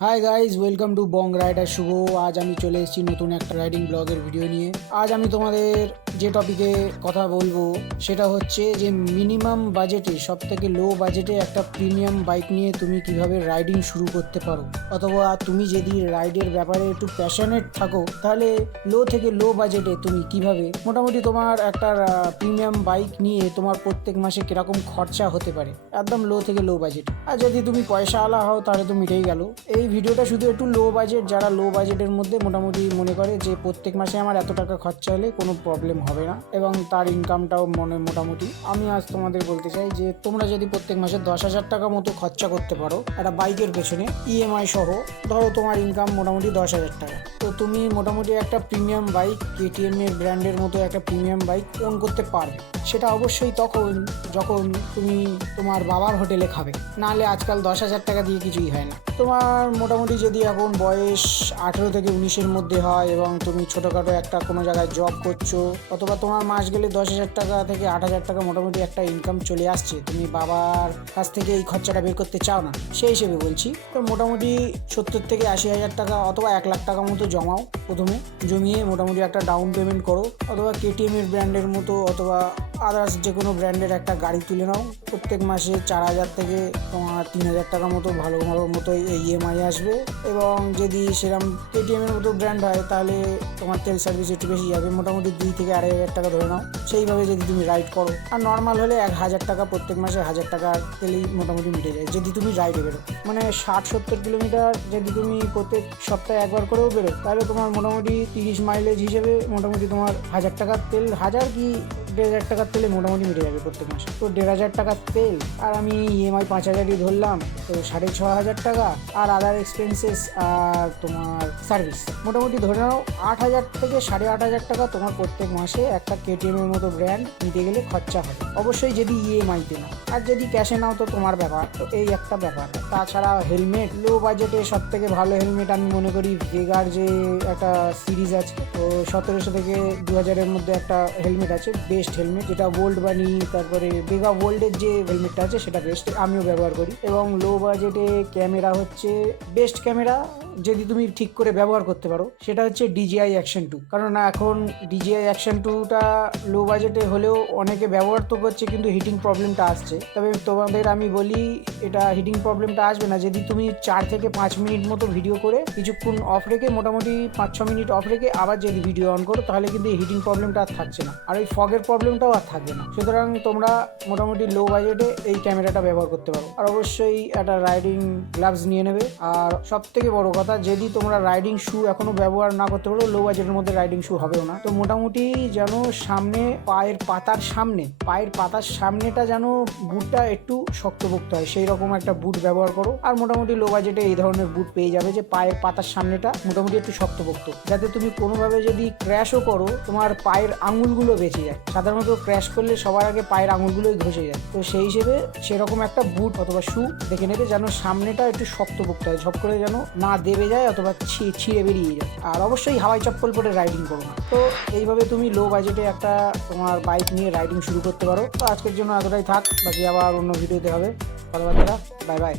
High guys, welcome to Bong Rider Shubho. আজ আমি চলে এসেছি নতুন একটা রাইডিং ব্লগের ভিডিও নিয়ে। আজ আমি তোমাদের যে টপিকে কথা বলবো সেটা হচ্ছে যে মিনিমাম বাজেটে, সব থেকে লো বাজেটে একটা প্রিমিয়াম বাইক নিয়ে তুমি কিভাবে রাইডিং শুরু করতে পারো, অথবা তুমি যদি রাইডের ব্যাপারে একটু প্যাশনেট থাকো তাহলে লো থেকে লো বাজেটে তুমি কিভাবে মোটামুটি তোমার একটা প্রিমিয়াম বাইক নিয়ে তোমার প্রত্যেক মাসে কিরকম খরচা হতে পারে, একদম লো থেকে লো বাজেট। আর যদি তুমি পয়সাওয়ালা হও তাহলে তো মিটেই গেল। এই ভিডিওটা শুধু একটু লো বাজেট, যারা লো বাজেটের মধ্যে মোটামুটি মনে করে যে প্রত্যেক মাসে আমার এত টাকা খরচা হলে কোনো প্রবলেম হবে না এবং তার ইনকামটাও মোটামুটি। আমি আজ তোমাদের বলতে চাই যে তোমরা যদি প্রত্যেক মাসে 10,000 টাকা মতো খরচা করতে পারো একটা বাইকের পেছনে ইএমআই সহ, ধরো তোমার ইনকাম মোটামুটি 10,000 টাকা, তো তুমি মোটামুটি একটা প্রিমিয়াম বাইক, কেটিএম এর ব্র্যান্ডের মতো একটা প্রিমিয়াম বাইক ওন করতে পারবে। সেটা অবশ্যই তখন যখন তুমি তোমার বাবার হোটেলে খাবে, নাহলে আজকাল 10,000 টাকা দিয়ে কিছুই হয় না। তোমার মোটামুটি যদি এখন বয়স 18 থেকে 19-এর মধ্যে হয় এবং তুমি ছোটোখাটো একটা কোনো জায়গায় জব করছো, অথবা তোমার মাস গেলে 10,000 টাকা থেকে 8,000 টাকা মোটামুটি একটা ইনকাম চলে আসছে, তুমি বাবার কাছ থেকে এই খরচাটা বের করতে চাও না, সেই হিসেবে বলছি। তো মোটামুটি 70 থেকে 80,000 টাকা অথবা 1 লাখ টাকা মতো জমাও, প্রথমে জমিয়ে মোটামুটি একটা ডাউন পেমেন্ট করো, অথবা কেটিএম এর ব্র্যান্ডের মতো অথবা আদার্স যে কোনো ব্র্যান্ডের একটা গাড়ি তুলে নাও। প্রত্যেক মাসে 4,000 থেকে তোমার 3,000 টাকা মতো ভালো মতো ইএমআই আসবে। এবং যদি সেরকম কেটিএমের মতো ব্র্যান্ড হয় তাহলে তোমার তেল সার্ভিস একটু বেশি যাবে, মোটামুটি 2 থেকে 2,500 টাকা ধরে নাও। সেইভাবে যদি তুমি রাইড করো, আর নর্মাল হলে 1,000 টাকা প্রত্যেক মাসে 1,000 টাকা তেলেই মোটামুটি মিটে যায় যদি তুমি রাইডে বেরো। মানে 60-70 কিলোমিটার যদি তুমি প্রত্যেক সপ্তাহে একবার করেও বেরো, তাহলে তোমার মোটামুটি 30 মাইলেজ হিসেবে মোটামুটি তোমার 1,000 টাকার তেল, 1,000 কি 1,500 টাকার তেলে মোটামুটি মিটে যাবে প্রত্যেক মাসে। তো 1,500 টাকার তেল, আর আমি ইএমআই 5,000ই ধরলাম, তো 6,500 টাকা, আর আদার এক্সপেন্সেস আর তোমার সার্ভিস মোটামুটি ধরে নাও 8,000 থেকে 8,500 টাকা তোমার প্রত্যেক মাসে একটা কেটিএম এর মতো ব্র্যান্ড নিতে গেলে খরচা হবে, অবশ্যই যদি ইএমআইতে নাও। আর যদি ক্যাশে নাও তো তোমার ব্যাপার। তো এই একটা ব্যাপার। তাছাড়া হেলমেট, লো বাজেটে সব থেকে ভালো হেলমেট আমি মনে করি ভেগার যে একটা সিরিজ আছে, তো 1,700 থেকে 2,000-এর মধ্যে একটা হেলমেট আছে, বেস্ট হেলমেট, যেটা ওল্ড বানি, তারপরে ভেগা ওল্ডের যে হেলমেটটা আছে সেটা বেস্ট, আমিও ব্যবহার করি। এবং লো বাজেটে ক্যামেরা হচ্ছে বেস্ট ক্যামেরা যদি তুমি ঠিক করে ব্যবহার করতে পারো, সেটা হচ্ছে DJI Action 2। কারণ এখন DJI Action 2টা লো বাজেটে হলেও অনেকে ব্যবহার তো করছে, কিন্তু হিটিং প্রবলেমটা আসছে। তবে তোমাদের আমি বলি, এটা হিটিং প্রবলেমটা আসবে না যদি তুমি 4 থেকে 5 মিনিট মতো ভিডিও করে কিছুক্ষণ অফ রেখে, মোটামুটি 5-6 মিনিট অফ রেখে আবার যদি ভিডিও অন করো, তাহলে কিন্তু এই হিটিং প্রবলেমটা আর থাকছে না, আর ওই ফগের প্রবলেমটাও আর থাকবে না। সুতরাং তোমরা মোটামুটি লো বাজেটে এই ক্যামেরাটা ব্যবহার করতে পারো। আর অবশ্যই একটা রাইডিং গ্লাভস নিয়ে নেবে। আর সব থেকে বড় কথা, যদি তোমরা রাইডিং শু এখনো ব্যবহার না করতে পারো, লো বাজেটের মধ্যে রাইডিং শু হবেও না। তো মোটামুটি যেন সামনে পায়ের পাতার সামনেটা যেন বুটটা একটু শক্তপোক্ত হয়, সেই রকম একটা বুট ব্যবহার করো। আর মোটামুটি লো বাজেটে এই ধরনের বুট পেয়ে যাবে যে পায়ের পাতার সামনেটা মোটামুটি একটু শক্তপোক্ত, যাতে তুমি কোনোভাবে যদি ক্র্যাশও করো তোমার পায়ের আঙুলগুলো বেঁচে যায়। সাধারণত ক্র্যাশ করলে সবার আগে পায়ের আঙুলগুলোই ঘষে যায়। তো সেই হিসেবে সেরকম একটা বুট অথবা শু দেখে নেবে, যেন সামনেটা একটু শক্তপোক্ত হয়, ঝপ করে যেন না দেবে যায় অথবা ছিঁড়ে বেরিয়ে যায়। আর অবশ্যই হাওয়াই চপ্পল পরে রাইডিং করো না। তো এইভাবে তুমি লো বাজেটে একটা তোমার বাইক নিয়ে রাইডিং শুরু করতে পারো। তো আজকের জন্য এতটাই থাক, বাকি আবার অন্য ভিডিওতে হবে। কথাবার্তা, বাই বাই।